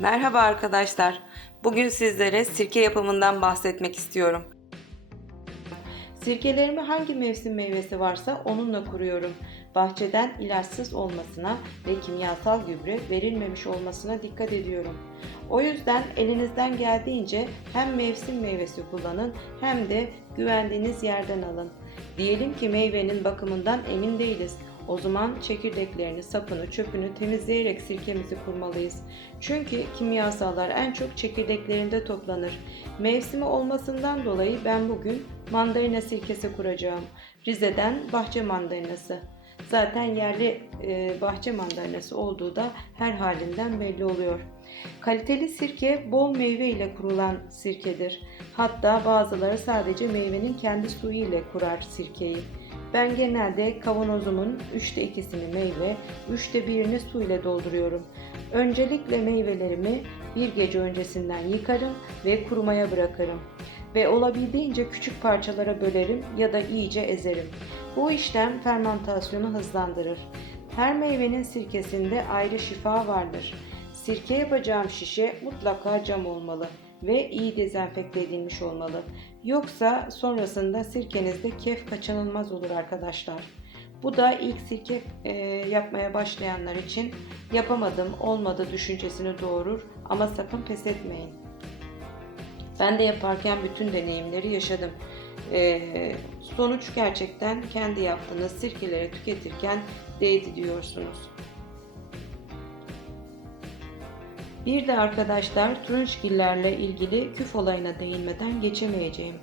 Merhaba arkadaşlar. Bugün sizlere sirke yapımından bahsetmek istiyorum. Sirkelerimi hangi mevsim meyvesi varsa onunla kuruyorum. Bahçeden ilaçsız olmasına ve kimyasal gübre verilmemiş olmasına dikkat ediyorum. O yüzden elinizden geldiğince hem mevsim meyvesi kullanın hem de güvendiğiniz yerden alın. Diyelim ki meyvenin bakımından emin değiliz. O zaman çekirdeklerini, sapını, çöpünü temizleyerek sirkemizi kurmalıyız. Çünkü kimyasallar en çok çekirdeklerinde toplanır. Mevsimi olmasından dolayı ben bugün mandalina sirkesi kuracağım. Rize'den bahçe mandalinası. Zaten yerli e, bahçe mandalinası olduğu da her halinden belli oluyor. Kaliteli sirke bol meyve ile kurulan sirkedir. Hatta bazıları sadece meyvenin kendi suyu ile kurar sirkeyi. Ben genelde kavanozumun 3'te 2'sini meyve, 3'te 1'ini su ile dolduruyorum. Öncelikle meyvelerimi bir gece öncesinden yıkarım ve kurumaya bırakırım. Ve olabildiğince küçük parçalara bölerim ya da iyice ezerim. Bu işlem fermentasyonu hızlandırır. Her meyvenin sirkesinde ayrı şifa vardır. Sirke yapacağım şişe mutlaka cam olmalı ve iyi dezenfekte edilmiş olmalı. Yoksa sonrasında sirkenizde kef kaçınılmaz olur arkadaşlar. Bu da ilk sirke e, yapmaya başlayanlar için yapamadım, olmadı düşüncesini doğurur ama sakın pes etmeyin. Ben de yaparken bütün deneyimleri yaşadım. E, sonuç gerçekten kendi yaptığınız sirkeleri tüketirken değdi diyorsunuz. Bir de arkadaşlar turunçgillerle ilgili küf olayına değinmeden geçemeyeceğim.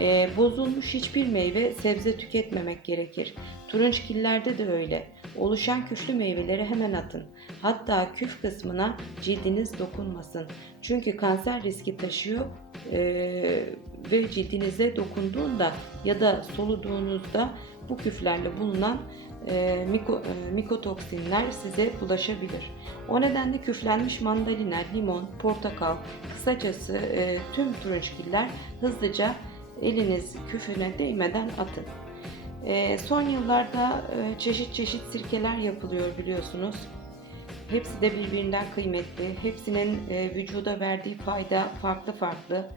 Ee, bozulmuş hiçbir meyve sebze tüketmemek gerekir. Turunçgillerde de öyle. Oluşan küflü meyveleri hemen atın. Hatta küf kısmına cildiniz dokunmasın. Çünkü kanser riski taşıyor ee, ve cildinize dokunduğunda ya da soluduğunuzda bu küflerle bulunan e, miko, e, mikotoksinler size bulaşabilir. O nedenle küflenmiş mandalina, limon, portakal, kısacası e, tüm turunçgiller hızlıca eliniz küfüne değmeden atın. E, son yıllarda e, çeşit çeşit sirkeler yapılıyor biliyorsunuz. Hepsi de birbirinden kıymetli. Hepsinin e, vücuda verdiği fayda farklı farklı.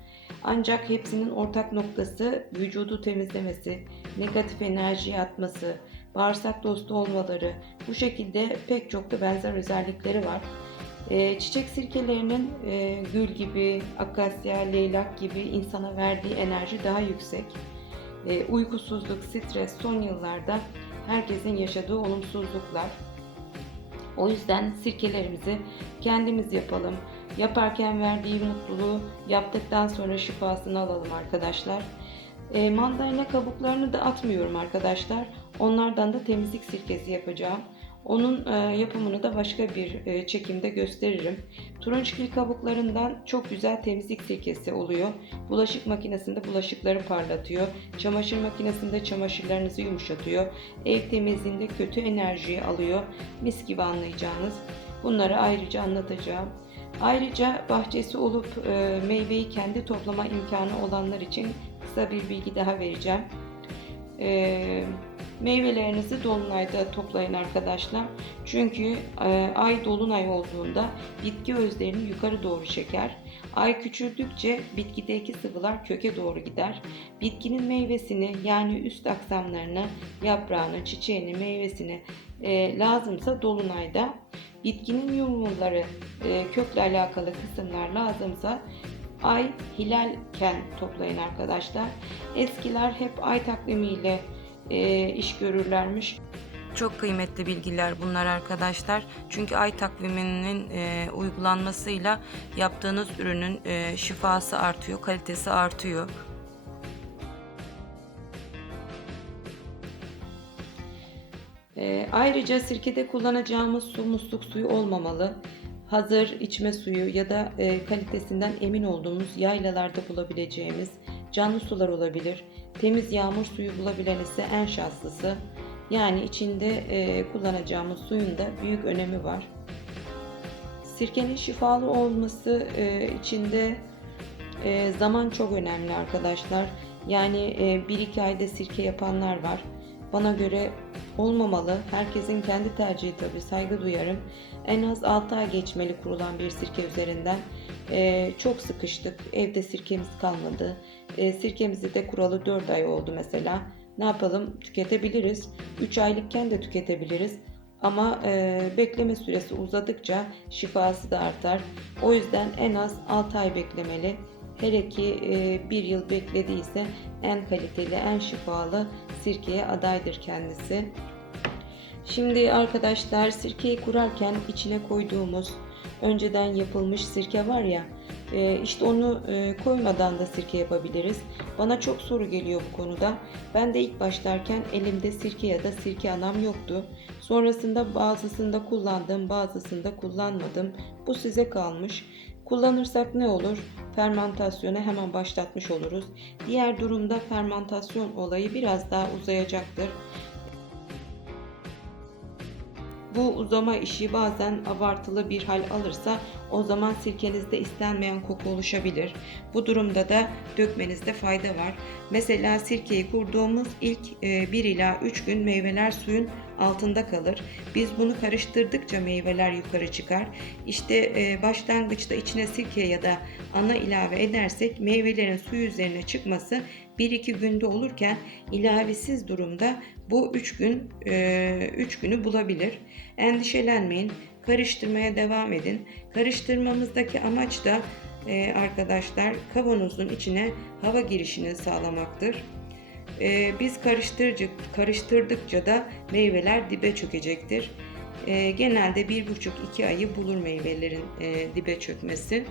Ancak hepsinin ortak noktası vücudu temizlemesi, negatif enerjiyi atması, bağırsak dostu olmaları, bu şekilde pek çok da benzer özellikleri var. E, çiçek sirkelerinin e, gül gibi, akasya, leylak gibi insana verdiği enerji daha yüksek. E, uykusuzluk, stres son yıllarda herkesin yaşadığı olumsuzluklar. O yüzden sirkelerimizi kendimiz yapalım. Yaparken verdiği mutluluğu yaptıktan sonra şifasını alalım arkadaşlar. E, mandalina kabuklarını da atmıyorum arkadaşlar. Onlardan da temizlik sirkesi yapacağım. Onun e, yapımını da başka bir e, çekimde gösteririm. Turunçgil kabuklarından çok güzel temizlik sirkesi oluyor. Bulaşık makinesinde bulaşıkları parlatıyor. Çamaşır makinesinde çamaşırlarınızı yumuşatıyor. Ev temizliğinde kötü enerjiyi alıyor. Mis gibi anlayacağınız. Bunları ayrıca anlatacağım. Ayrıca bahçesi olup e, meyveyi kendi toplama imkanı olanlar için kısa bir bilgi daha vereceğim. Eee Meyvelerinizi dolunayda toplayın arkadaşlar. Çünkü e, ay dolunay olduğunda bitki özlerini yukarı doğru çeker. Ay küçüldükçe bitkideki sıvılar köke doğru gider. Bitkinin meyvesini yani üst aksamlarını, yaprağını, çiçeğini, meyvesini e, lazımsa dolunayda bitkinin yumruları, e, kökle alakalı kısımlar lazımsa ay hilalken toplayın arkadaşlar. Eskiler hep ay takvimiyle e, iş görürlermiş. Çok kıymetli bilgiler bunlar arkadaşlar. Çünkü ay takviminin e, uygulanmasıyla yaptığınız ürünün e, şifası artıyor, kalitesi artıyor. E, ayrıca sirkede kullanacağımız su musluk suyu olmamalı. Hazır içme suyu ya da e, kalitesinden emin olduğumuz yaylalarda bulabileceğimiz canlı sular olabilir. Temiz yağmur suyu bulabilen ise en şanslısı. Yani içinde e, kullanacağımız suyun da büyük önemi var. Sirkenin şifalı olması e, içinde e, zaman çok önemli arkadaşlar. Yani e, 1-2 ayda sirke yapanlar var. Bana göre olmamalı. Herkesin kendi tercihi tabii saygı duyarım. En az 6 ay geçmeli kurulan bir sirke üzerinden. Ee, çok sıkıştık. Evde sirkemiz kalmadı. Ee, sirkemizi de kuralı 4 ay oldu mesela. Ne yapalım? Tüketebiliriz. 3 aylıkken de tüketebiliriz. Ama e, bekleme süresi uzadıkça şifası da artar. O yüzden en az 6 ay beklemeli. Hele ki e, bir yıl beklediyse en kaliteli, en şifalı sirkeye adaydır kendisi. Şimdi arkadaşlar sirkeyi kurarken içine koyduğumuz önceden yapılmış sirke var ya e, işte onu e, koymadan da sirke yapabiliriz. Bana çok soru geliyor bu konuda. Ben de ilk başlarken elimde sirke ya da sirke anam yoktu. Sonrasında bazısında kullandım, bazısında kullanmadım. Bu size kalmış. Kullanırsak ne olur? Fermentasyonu hemen başlatmış oluruz. Diğer durumda fermentasyon olayı biraz daha uzayacaktır. Bu uzama işi bazen abartılı bir hal alırsa o zaman sirkenizde istenmeyen koku oluşabilir. Bu durumda da dökmenizde fayda var. Mesela sirkeyi kurduğumuz ilk 1 ila 3 gün meyveler suyun altında kalır. Biz bunu karıştırdıkça meyveler yukarı çıkar. İşte e, başlangıçta içine sirke ya da ana ilave edersek meyvelerin suyu üzerine çıkması 1-2 günde olurken ilavesiz durumda bu 3 gün 3 günü bulabilir. Endişelenmeyin. Karıştırmaya devam edin. Karıştırmamızdaki amaç da e, arkadaşlar kavanozun içine hava girişini sağlamaktır. E, biz karıştırdıkça da meyveler dibe çökecektir. E, genelde 1,5-2 ayı bulur meyvelerin e, dibe çökmesi.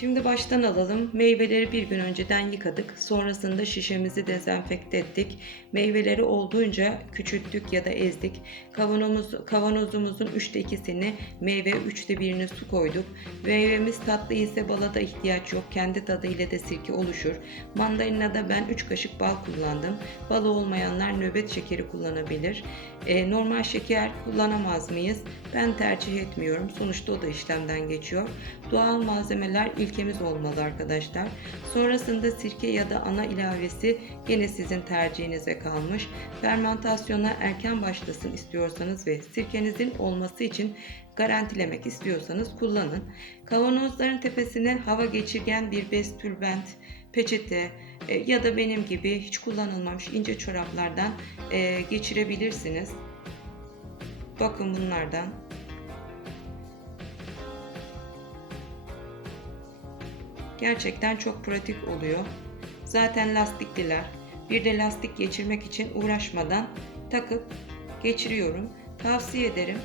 Şimdi baştan alalım. Meyveleri bir gün önceden yıkadık. Sonrasında şişemizi dezenfekte ettik. Meyveleri olduğunca küçülttük ya da ezdik. Kavanozumuz, kavanozumuzun üçte ikisini meyve, üçte birini su koyduk. Meyvemiz tatlı ise bala da ihtiyaç yok. Kendi tadı ile de sirke oluşur. Mandalina da ben 3 kaşık bal kullandım. Balı olmayanlar nöbet şekeri kullanabilir. E, normal şeker kullanamaz mıyız? Ben tercih etmiyorum. Sonuçta o da işlemden geçiyor. Doğal malzemeler ilkemiz olmalı arkadaşlar. Sonrasında sirke ya da ana ilavesi gene sizin tercihinize kalmış. Fermentasyona erken başlasın istiyorsanız ve sirkenizin olması için garantilemek istiyorsanız kullanın. Kavanozların tepesine hava geçirgen bir bez tülbent, peçete e, ya da benim gibi hiç kullanılmamış ince çoraplardan e, geçirebilirsiniz. Bakın bunlardan. Gerçekten çok pratik oluyor. Zaten lastikliler. Bir de lastik geçirmek için uğraşmadan takıp geçiriyorum. Tavsiye ederim.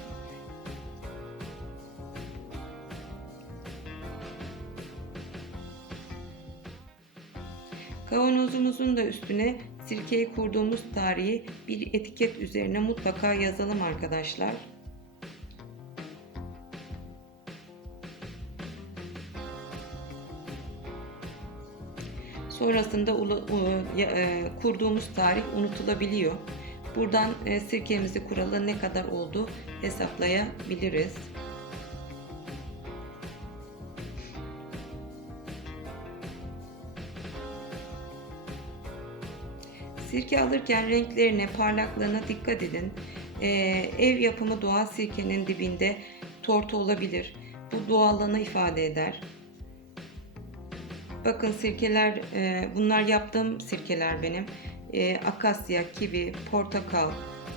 Kavanozumuzun da üstüne sirkeyi kurduğumuz tarihi bir etiket üzerine mutlaka yazalım arkadaşlar. Sonrasında e, kurduğumuz tarih unutulabiliyor. Buradan e, sirkemizi kuralı ne kadar oldu hesaplayabiliriz. Sirke alırken renklerine, parlaklığına dikkat edin. Ee, ev yapımı doğal sirkenin dibinde tortu olabilir. Bu doğallığını ifade eder. Bakın sirkeler, e, bunlar yaptığım sirkeler benim. E, akasya, kivi, portakal,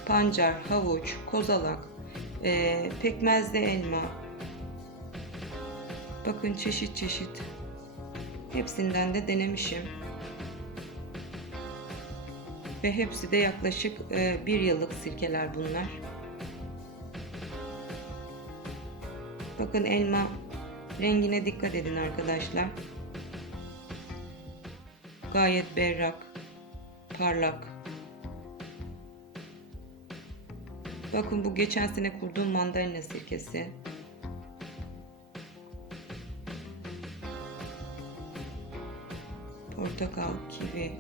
pancar, havuç, kozalak, e, pekmezli elma. Bakın çeşit çeşit. Hepsinden de denemişim ve hepsi de yaklaşık e, bir yıllık sirkeler bunlar. Bakın elma rengine dikkat edin arkadaşlar. Gayet berrak, parlak. Bakın bu geçen sene kurduğum mandalina sirkesi. Portakal, kivi,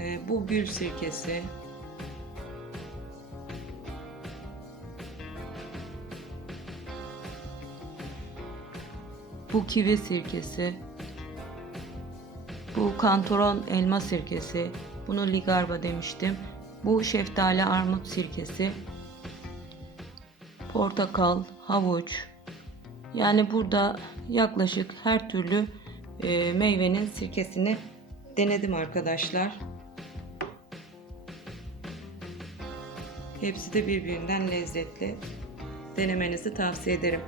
e, bu gül sirkesi. Bu kivi sirkesi. Bu kantoron elma sirkesi. Bunu ligarba demiştim. Bu şeftali armut sirkesi. Portakal, havuç. Yani burada yaklaşık her türlü e, meyvenin sirkesini denedim arkadaşlar. Hepsi de birbirinden lezzetli. Denemenizi tavsiye ederim.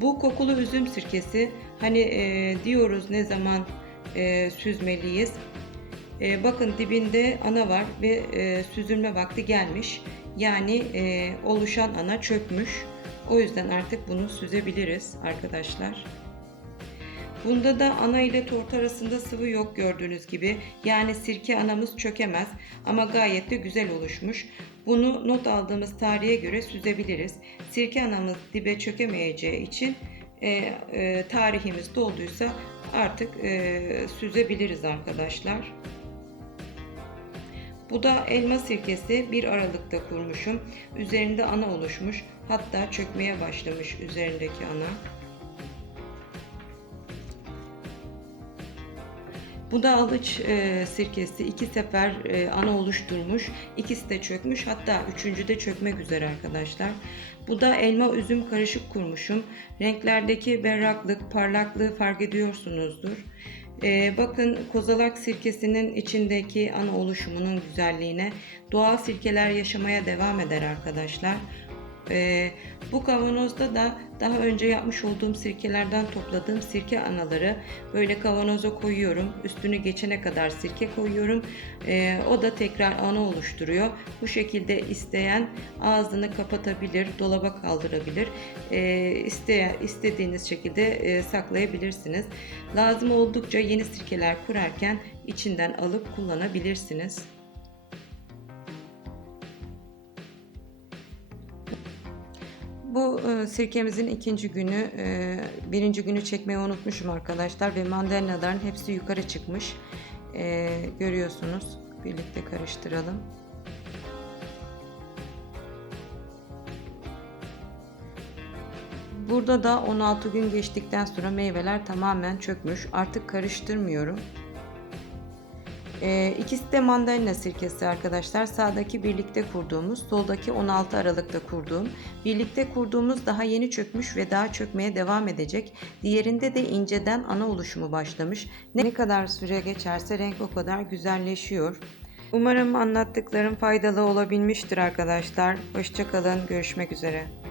Bu kokulu üzüm sirkesi hani e, diyoruz ne zaman e, süzmeliyiz. E, bakın dibinde ana var ve e, süzülme vakti gelmiş. Yani e, oluşan ana çökmüş. O yüzden artık bunu süzebiliriz arkadaşlar. Bunda da ana ile tortu arasında sıvı yok gördüğünüz gibi. Yani sirke anamız çökemez ama gayet de güzel oluşmuş. Bunu not aldığımız tarihe göre süzebiliriz. Sirke anamız dibe çökemeyeceği için e, e, tarihimiz dolduysa artık e, süzebiliriz arkadaşlar. Bu da elma sirkesi 1 Aralık'ta kurmuşum. Üzerinde ana oluşmuş. Hatta çökmeye başlamış üzerindeki ana. Bu da alıç e, sirkesi iki sefer e, ana oluşturmuş. İkisi de çökmüş. Hatta üçüncü de çökmek üzere arkadaşlar. Bu da elma üzüm karışık kurmuşum. Renklerdeki berraklık, parlaklığı fark ediyorsunuzdur. E, bakın kozalak sirkesinin içindeki ana oluşumunun güzelliğine. Doğal sirkeler yaşamaya devam eder arkadaşlar. Ee, bu kavanozda da daha önce yapmış olduğum sirkelerden topladığım sirke anaları böyle kavanoza koyuyorum. Üstünü geçene kadar sirke koyuyorum. Ee, o da tekrar ana oluşturuyor. Bu şekilde isteyen ağzını kapatabilir, dolaba kaldırabilir. Ee, iste, istediğiniz şekilde e, saklayabilirsiniz. Lazım oldukça yeni sirkeler kurarken içinden alıp kullanabilirsiniz. Bu e, sirkemizin ikinci günü, e, birinci günü çekmeyi unutmuşum arkadaşlar ve mandalinaların hepsi yukarı çıkmış. E, görüyorsunuz. Birlikte karıştıralım. Burada da 16 gün geçtikten sonra meyveler tamamen çökmüş. Artık karıştırmıyorum. Ee, ikisi de mandalina sirkesi arkadaşlar. Sağdaki birlikte kurduğumuz, soldaki 16 Aralık'ta kurduğum. Birlikte kurduğumuz daha yeni çökmüş ve daha çökmeye devam edecek. Diğerinde de inceden ana oluşumu başlamış. Ne kadar süre geçerse renk o kadar güzelleşiyor. Umarım anlattıklarım faydalı olabilmiştir arkadaşlar. Hoşçakalın, görüşmek üzere.